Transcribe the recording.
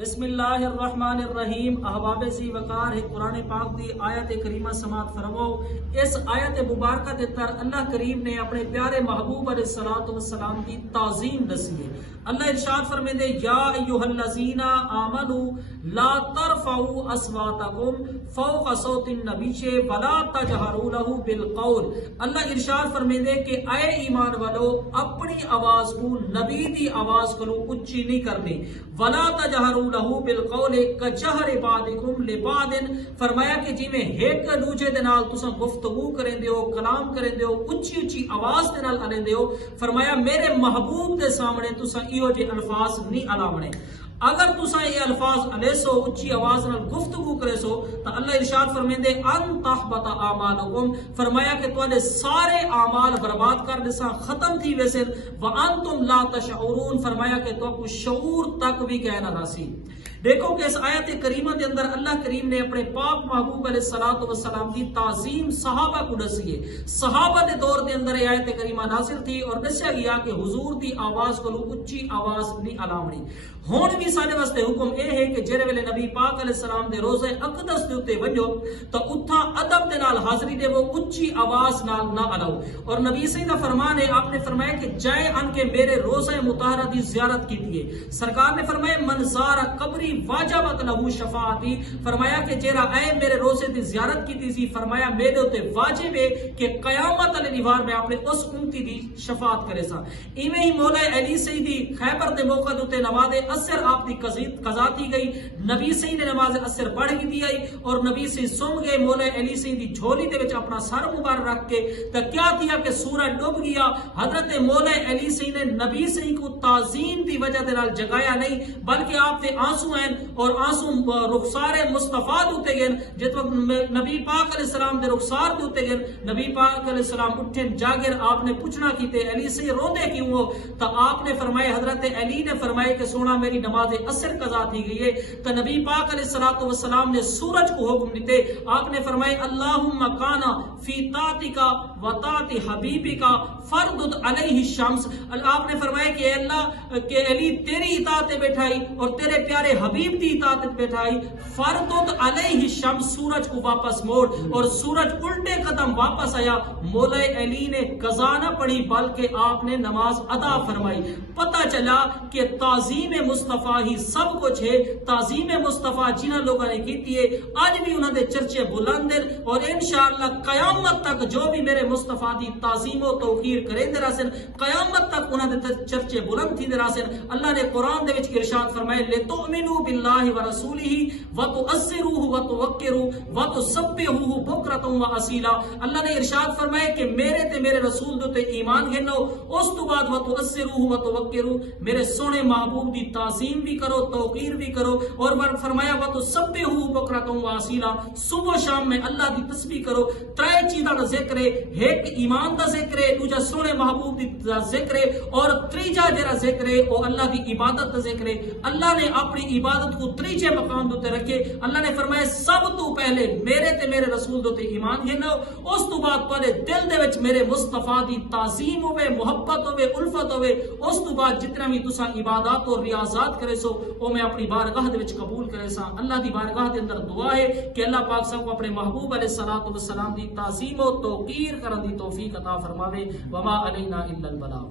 بسم اللہ الرحمن الرحیم۔ احباب سی وقار ہے قرآن پاک دی آیت کریمہ سماعت فرماؤ۔ اس آیت مبارکہ دے تر اللہ کریم نے اپنے پیارے محبوب علیہ السلام کی تعظیم دسی ہے۔ اللہ ارشاد فرمائے دے یا ایھا الذین آمنوا لا ترفعوا اصواتکم فوق صوت النبی ولا تجہروا لہ بالقول۔ اللہ ارشاد فرمائے دے کہ اے ایمان والو اپنی آواز کو نبی دی آواز کو اونچی نہیں کرنی، ولا تجہروا لہو بالقول کجہر بعضکم لبعض، فرمایا کہ جی میں ایک دوجے دے نال تساں گفتگو کریں دیو، کلام کریں دیو، اونچی اونچی آواز دے نال آنے دیو، فرمایا میرے محبوب دے سامنے تساں ایہو جے الفاظ نہیں الاونے۔ اگر تساں یہ الفاظ علیہ سو اونچی آواز نال گفتگو کرے سو تو اللہ ارشاد فرمیندے ان تحبط اعمالکم، فرمایا کہ تواڈے سارے اعمال برباد کر دساں، ختم تھی ویسے، وانتم لا تشعرون، فرمایا کہ تو کو شعور تک بھی کہہ نہ راسی۔ دیکھو کہ اس آیت کریمہ کے اندر اللہ کریم نے اپنے پاک محبوب علیہ السلام کی تعظیم صحابہ کو دسی ہے۔ صحابہ دے دور دے اندر یہ آیت کریمہ نازل تھی اور دسیا گیا کہ حضور دی آواز کو اونچی آواز نہیں الاونی۔ ہون بھی سارے واسطے حکم اے ہے کہ جڑے ویلے نبی پاک علیہ السلام دے روزہ اقدس دے اوتے ونجو تو اتھا ادب دے نال حاضری دے وہ اونچی آواز نال نہ الاؤ۔ اور نبی صلی اللہ فرمان ہے، آپ نے فرمایا کہ جائے ان کے میرے روزہ مطہرہ دی زیارت کیتی ہے۔ سرکار نے فرمایا من زار قبری واجبت لہو شفاعتی، فرمایا کہ جیرا اے میرے روزے دی زیارت کیتی سی، فرمایا میرے اوتے واجب ہے کہ قیامت علی دیوار میں اپنے اس امتی دی شفاعت کرے سا۔ ایویں ہی مولا علی سیدی خیبر دے موقع تے نماز اثر آپ دی قضا کی گئی، نبی سی نے نماز اثر پڑھ کی دی اور نبی سی سم گئے، مولا علی سی دی جھولی دے وچ اپنا سر مبارک رکھ کے تے کیا کیا کہ سورج ڈوب گیا۔ حضرت مولا علی سی نے نبی سی کو تعظیم دی وجہ دے نال جگایا نہیں، بلکہ آپ تے آنسو ہیں اور آنسو رخسار مصطفیٰ دے اوتے گئے۔ جت وقت نبی پاک علیہ السلام دے رخسار دے اوتے گئے، نبی پاک علیہ السلام اٹھے جاگر، آپ نے پوچھنا کیتے علی سے روندے کیوں ہو؟ تو آپ نے فرمایا، حضرت علی نے فرمایا کہ سونا میری نماز اثر قضا تھی گئی ہے۔ تو نبی پاک علیہ السلام نے سورج کو حکم دیتے، آپ نے فرمایا اللہم کانا فی طاعتک و طاعت حبیبک فردد علیہ الشمس، آپ نے فرمایا کہ اے اللہ کہ علی تیری اطاعت بیٹھائی اور تیرے پیارے حبیب دی اطاعت بیٹھائی، فردد علیہ الشمس، سورج کو واپس موڑ، اور سورج الٹے قدم واپس آیا۔ مولا علی نے قضا نہ پڑھی بلکہ آپ نے نماز ادا فرمائی۔ پتہ چلا کہ تعظیم مصطفیٰ ہی سب کچھ ہے۔ تعظیم مصطفیٰ جنہاں لوگوں نے کیتی ہے آج بھی انہاں دے چرچے بلند ہیں، اور انشاءاللہ قیامت تک جو بھی میرے مصطفیٰ دی تعظیم و توقیر کریں دے راسن، قیامت تک انہاں دے چرچے بلند تھی دے راسن۔ اللہ نے قرآن دے وچ ارشاد فرمائے لِتُؤْمِنُوا بِاللَّهِ وَرَسُولِهِ وَتُعَزِّرُوهُ وَتُوَقِّرُوهُ وَتُسَبِّحُوهُ بُكْرَةً وَأَصِيلًا۔ اللہ نے ارشاد فرمائے کہ میرے تے میرے رسول دے ایمان گھنو، اس تو بعد وَتُعَزِّرُوهُ وَتُوَقِّرُوهُ، میرے سونے محبوب دی تعظیم بھی کرو، توقیر بھی کرو، اور فرمایا وَتُسَبِّحُوهُ بُكْرَةً وَأَصِيلًا، صبح و شام میں اللہ دی تسبیح کرو۔ ترے چیزاں دا ذکر ہے، ایک ایمان دا ذکر ہے، دوجا سونے محبوب دی ذکر ہے، اور تیجا جڑا ذکر ہے وہ اللہ دی عبادت دا ذکر ہے۔ اللہ نے اپنی عبادت کو تیجے مقام تے رکھے۔ اللہ نے فرمایا سب تو پہلے میرے تے میرے رسول تے ایمان گھنو، اس تو بعد پہلے دل دے وچ میرے مصطفیٰ دی تعظیم ہوے، محبت ہوے، الفت ہوے، اس تو بعد جتنا بھی تساں عبادات اور ریاضات کرے سو وہ میں اپنی بارگاہ دے وچ قبول کرے سا۔ اللہ دی بارگاہ دے اندر دعا ہے کہ اللہ پاک سب کو اپنے محبوب علیہ السلام دی تعظیم و توقیر کرن دی توفیق عطا فرماوے۔ وما علینا الا البلاغ۔